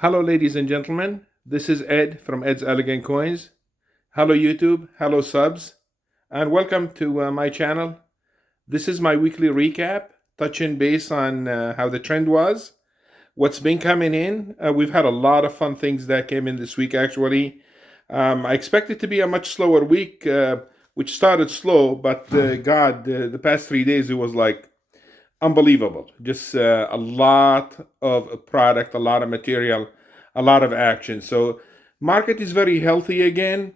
Hello, ladies and gentlemen. This is Ed from Ed's Elegant Coins. Hello, YouTube. Hello, subs. And welcome to my channel. This is my weekly recap, touching base on how the trend was, what's been coming in. We've had a lot of fun things that came in this week, actually. I expect it to be a much slower week, which started slow, but God, the past 3 days, it was like unbelievable. Just a lot of product, a lot of material, a lot of action. So market is very healthy again.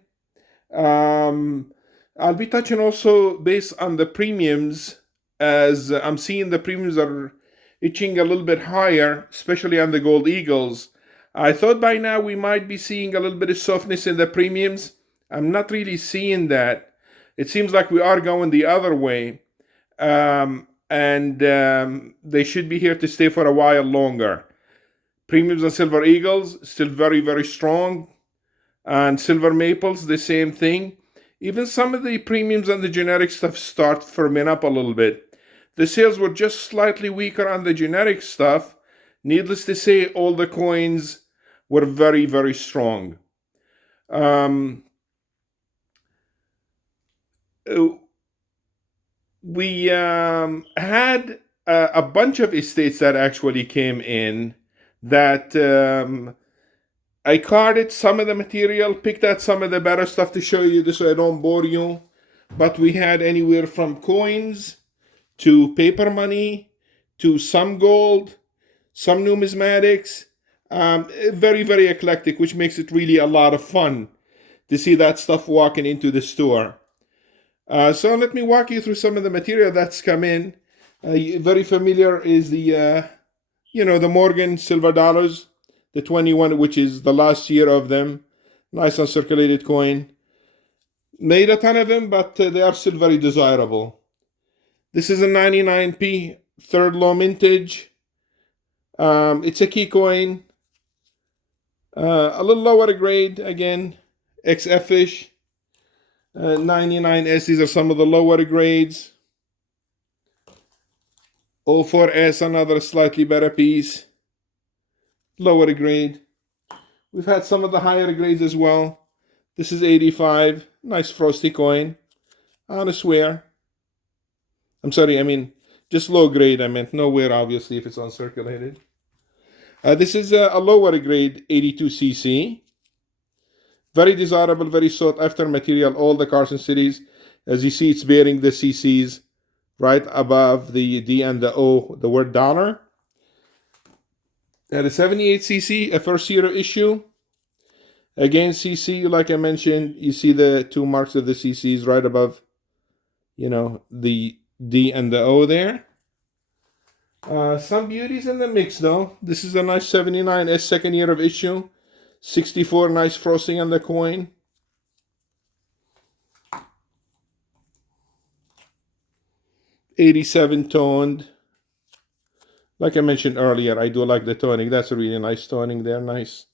Um, I'll be touching also based on the premiums, as I'm seeing the premiums are itching a little bit higher, especially on the gold eagles. I thought by now we might be seeing a little bit of softness in the premiums. I'm not really seeing that. It seems like we are going the other way. And they should be here to stay for a while longer. Premiums on silver eagles still very, very strong, and silver maples the same thing. Even some of the premiums on the generic stuff start firming up a little bit. The sales were just slightly weaker on the generic stuff. Needless to say, all the coins were very, very strong. We had a bunch of estates that actually came in that I carded some of the material, picked out some of the better stuff to show you this so I don't bore you. But we had anywhere from coins to paper money to some gold, some numismatics. Very, very eclectic, which makes it really a lot of fun to see that stuff walking into the store. So let me walk you through some of the material that's come in. Very familiar is the Morgan silver dollars, the 21, which is the last year of them. Nice uncirculated coin. Made a ton of them, but they are still very desirable. This is a 99p, third low mintage. It's a key coin. A little lower grade, again, XF-ish. 99S, these are some of the lower grades. 04S, another slightly better piece. Lower grade. We've had some of the higher grades as well. This is 85. Nice frosty coin. Honest wear. I'm sorry, I mean, just low grade. I meant no wear, obviously, if it's uncirculated. This is a lower grade 82cc. Very desirable, very sought after material. All the Carson cities, as you see, it's bearing the CCs right above the D and the O, the word dollar. At a 78cc, a first year issue. Again, CC, like I mentioned, you see the two marks of the CCs right above, the D and the O there. Some beauties in the mix, though. This is a nice 79S, second year of issue. 64, nice frosting on the coin. '87 toned. Like I mentioned earlier, I do like the toning. That's a really nice toning there, nice.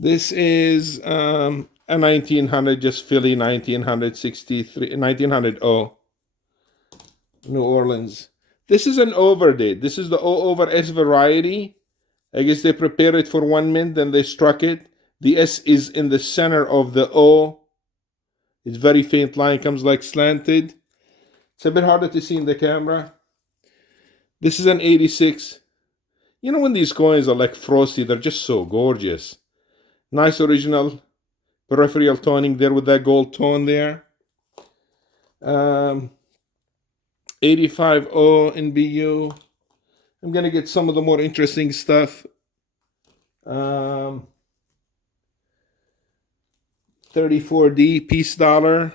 This is a 1900, just Philly 1963, 1900 O, New Orleans. This is an overdate. This is the O over S variety. I guess they prepared it for 1 mint, then they struck it. The S is in the center of the O. It's very faint line, comes like slanted. It's a bit harder to see in the camera. This is an 86. You know when these coins are like frosty, they're just so gorgeous. Nice original peripheral toning there with that gold tone there. 85O in BU. I'm going to get some of the more interesting stuff. 34D piece dollar.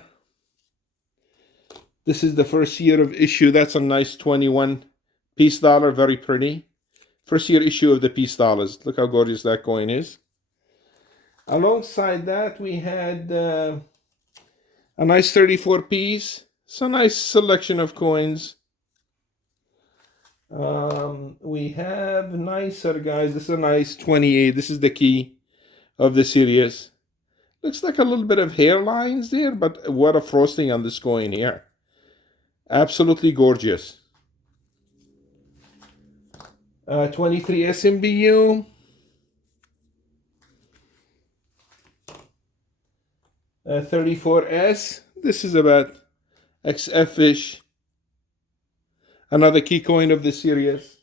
This is the first year of issue. That's a nice 21 piece dollar, very pretty. First year issue of the piece dollars. Look how gorgeous that coin is. Alongside that, we had a nice 34 piece. It's a nice selection of coins. We have nicer, guys. This is a nice 28. This is the key of the series. Looks like a little bit of hairlines there, but what a frosting on this coin here. Absolutely gorgeous. 23 SMBU. 34S. This is about XF-ish. Another key coin of the series.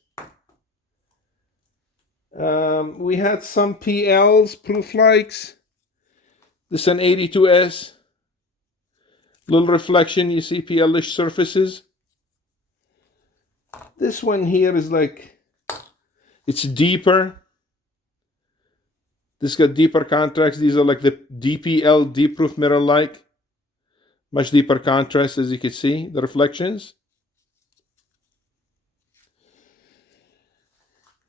We had some PLs, proof likes. This is an 82S. Little reflection, you see PL-ish surfaces. This one here is like, it's deeper. This got deeper contrast. These are like the DPL, deep proof mirror like. Much deeper contrast, as you can see, the reflections.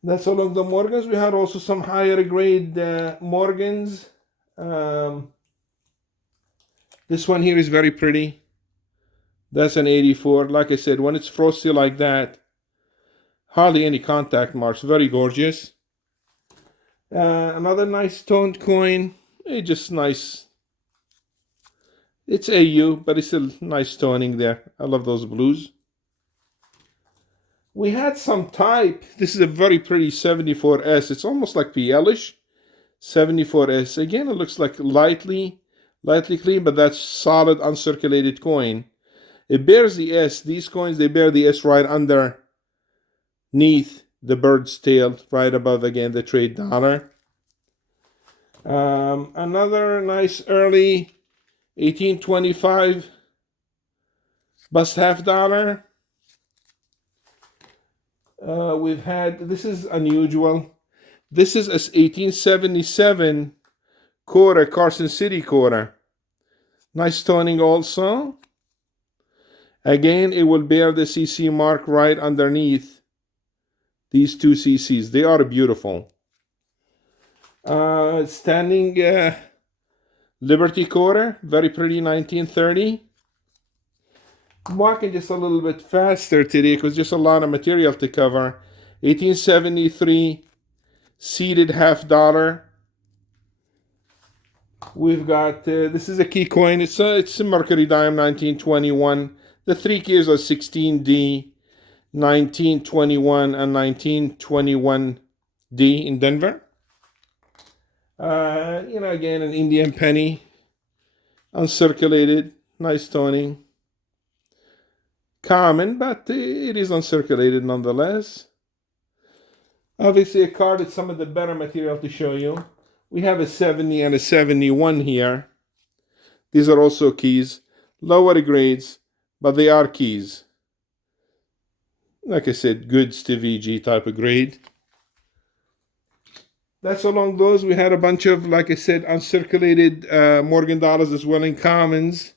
That's along the Morgans. We had also some higher grade Morgans. This one here is very pretty. That's an 84. Like I said, when it's frosty like that, hardly any contact marks. Very gorgeous. Another nice toned coin. Just nice. It's AU, but it's still nice toning there. I love those blues. We had some type. This is a very pretty 74S. It's almost like PL-ish. 74S. Again, it looks like lightly clean, but that's solid uncirculated coin. It bears the S. These coins, they bear the S right underneath the bird's tail, right above, again, the trade dollar. Another nice early 1825 bust half dollar. We've had, this is unusual. This is a 1877 quarter, Carson City quarter. Nice toning also. Again, it will bear the CC mark right underneath these two CCs. They are beautiful. Standing Liberty quarter, very pretty 1930. I'm walking just a little bit faster today because just a lot of material to cover. 1873 seeded half dollar. We've got, this is a key coin. It's a Mercury Dime 1921. The 3 keys are 16D, 1921, and 1921D in Denver. Again, an Indian penny, uncirculated, nice toning. Common, but it is uncirculated nonetheless. Obviously, a card with some of the better material to show you. We have a 70 and a 71 here. These are also keys. Lower grades, but they are keys. Like I said, goods to VG type of grade. That's along those. We had a bunch of, like I said, uncirculated Morgan dollars as well in commons.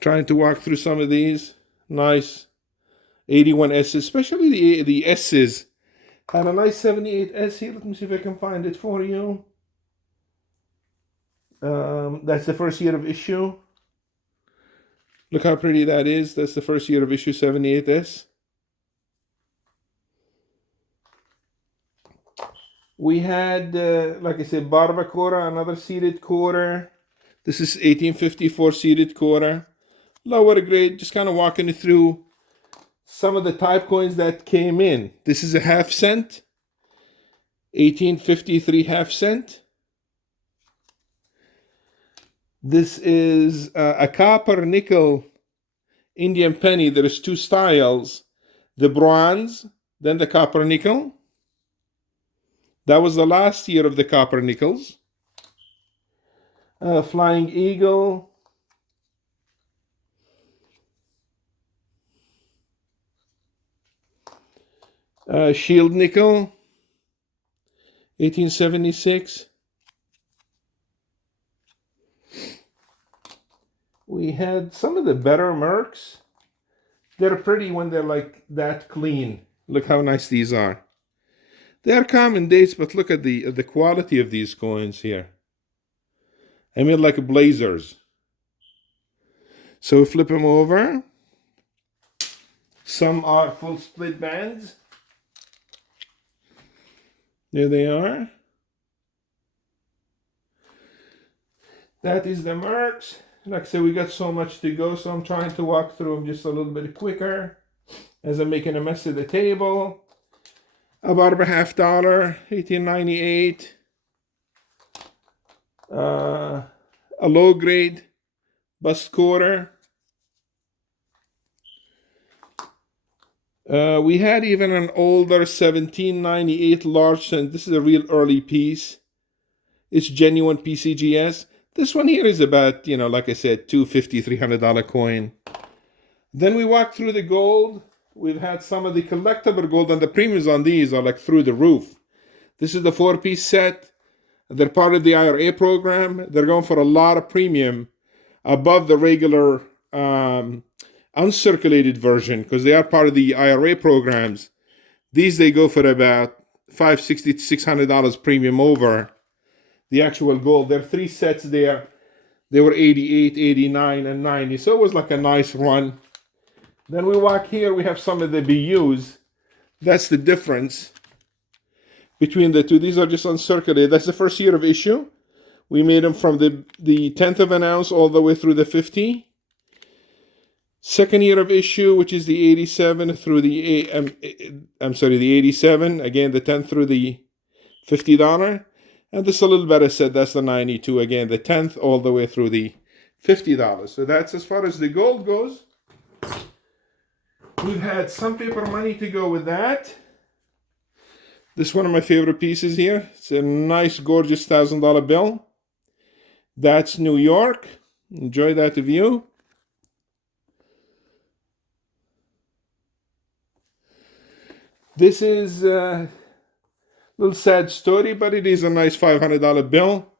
Trying to walk through some of these. Nice 81S, especially the S's. Had a nice 78S here. Let me see if I can find it for you. That's the first year of issue. Look how pretty that is. That's the first year of issue 78S. We had, like I said, Barba quarter, another seeded quarter. This is 1854 seeded quarter. Lower grade, just kind of walking it through some of the type coins that came in. This is a half cent. 1853 half cent. This is a copper nickel Indian penny. There is two styles. The bronze, then the copper nickel. That was the last year of the copper nickels. Flying Eagle. Shield nickel. 1876. We had some of the better Mercs. They're pretty when they're like that clean. Look how nice these are. They are common dates, but look at the quality of these coins here. I mean, like blazers. So flip them over. Some are full split bands. There they are. That is the Mercs. Like I said, we got so much to go, so I'm trying to walk through them just a little bit quicker as I'm making a mess of the table. about a half dollar, 1898. A low grade bust quarter. We had even an older 1798 large, and this is a real early piece. It's genuine PCGS. This one here is about, like I said, $250, $300 coin. Then we walk through the gold. We've had some of the collectible gold, and the premiums on these are like through the roof. This is the 4-piece set. They're part of the IRA program. They're going for a lot of premium above the regular uncirculated version because they are part of the IRA programs. These they go for about $560 to $600 premium over the actual gold. There are 3 sets there. They were 88, 89, and 90. So it was like a nice run. Then we walk here. We have some of the BUs. That's the difference between the two. These are just uncirculated. That's the first year of issue. We made them from the 10th of an ounce all the way through the 50. Second year of issue, which is the 87 through the the 87. Again, the 10th through the $50. And this is a little better set. That's the 92. Again, the 10th all the way through the $50. So that's as far as the gold goes. We've had some paper money to go with that. This is one of my favorite pieces here. It's a nice, gorgeous $1,000 bill. That's New York. Enjoy that view. This is a little sad story, but it is a nice $500 bill.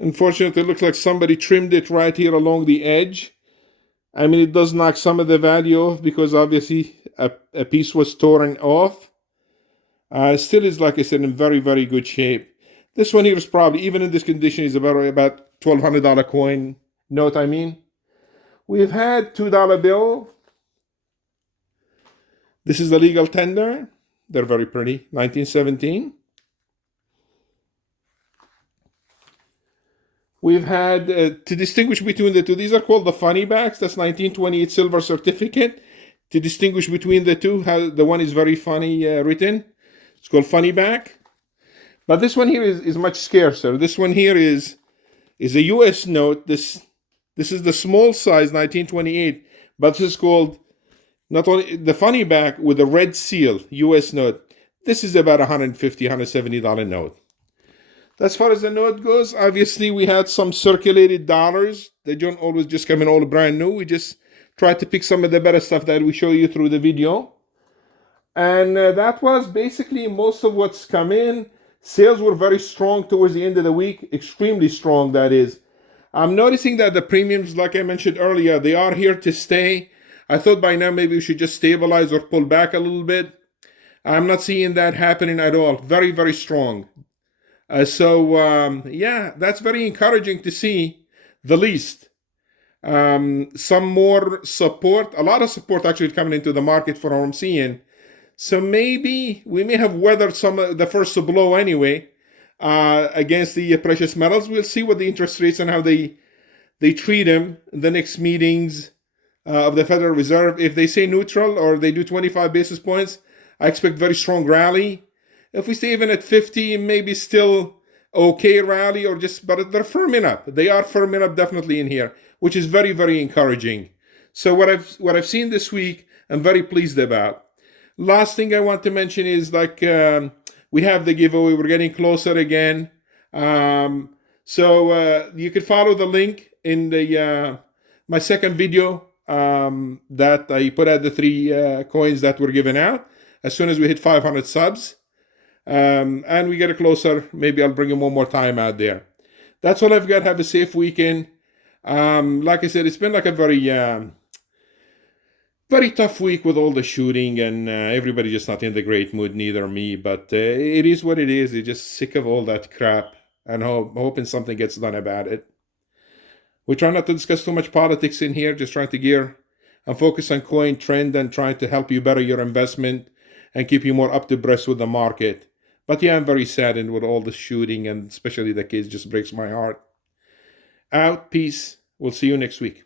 Unfortunately, it looks like somebody trimmed it right here along the edge. I mean, it does knock some of the value off because obviously a piece was torn off. Still is, like I said, in very, very good shape. This one here is probably, even in this condition, is about $1,200 coin note, I mean. We've had $2 bill. This is the legal tender. They're very pretty. 1917. We've had, to distinguish between the two, these are called the funny backs. That's 1928 silver certificate. To distinguish between the two, how the one is very funny written. It's called funny back. But this one here is much scarcer. This one here is a U.S. note. This is the small size, 1928. But this is called not only the funny back with the red seal, U.S. note. This is about $150, $170 note. As far as the note goes, obviously we had some circulated dollars. They don't always just come in all brand new. We just try to pick some of the better stuff that we show you through the video. And that was basically most of what's come in. Sales were very strong towards the end of the week. Extremely strong, that is. I'm noticing that the premiums, like I mentioned earlier, they are here to stay. I thought by now maybe we should just stabilize or pull back a little bit. I'm not seeing that happening at all. Very, very strong. Yeah, that's very encouraging to see, the least. Some more support, a lot of support actually coming into the market for what I'm seeing. So maybe we may have weathered some of the first blow anyway against the precious metals. We'll see what the interest rates and how they treat them in the next meetings of the Federal Reserve. If they say neutral or they do 25 basis points, I expect very strong rally. If we stay even at 50, maybe still okay rally, but they're firming up. They are firming up definitely in here, which is very, very encouraging. So what I've seen this week, I'm very pleased about. Last thing I want to mention is we have the giveaway. We're getting closer again. So you can follow the link in the my second video that I put out the 3 coins that were given out. As soon as we hit 500 subs and we get it closer, maybe I'll bring them one more time out there. That's all I've got. Have a safe weekend. Like I said, it's been like a very very tough week with all the shooting and everybody just not in the great mood, neither me. But it is what it is. You're just sick of all that crap and hoping something gets done about it. We try not to discuss too much politics in here, just trying to gear and focus on coin trend and trying to help you better your investment and keep you more up to breast with the market. But yeah, I'm very saddened with all the shooting and especially the kids. Just breaks my heart. Out. Peace. We'll see you next week.